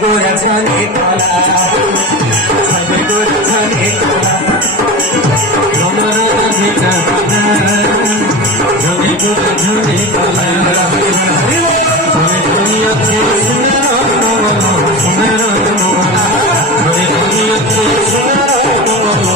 गोरा छने काला छने गोरा छने काला हमारा बेटा छने गोरा छने काला छने दुनिया के सुनरा सुनरा छने दुनिया के सुनरा सुनरा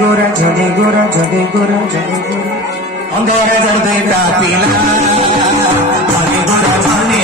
गोरा झने गोरा झने गोरा झने गोरा अंधेरा जर्दे का पीला झने गोरा झने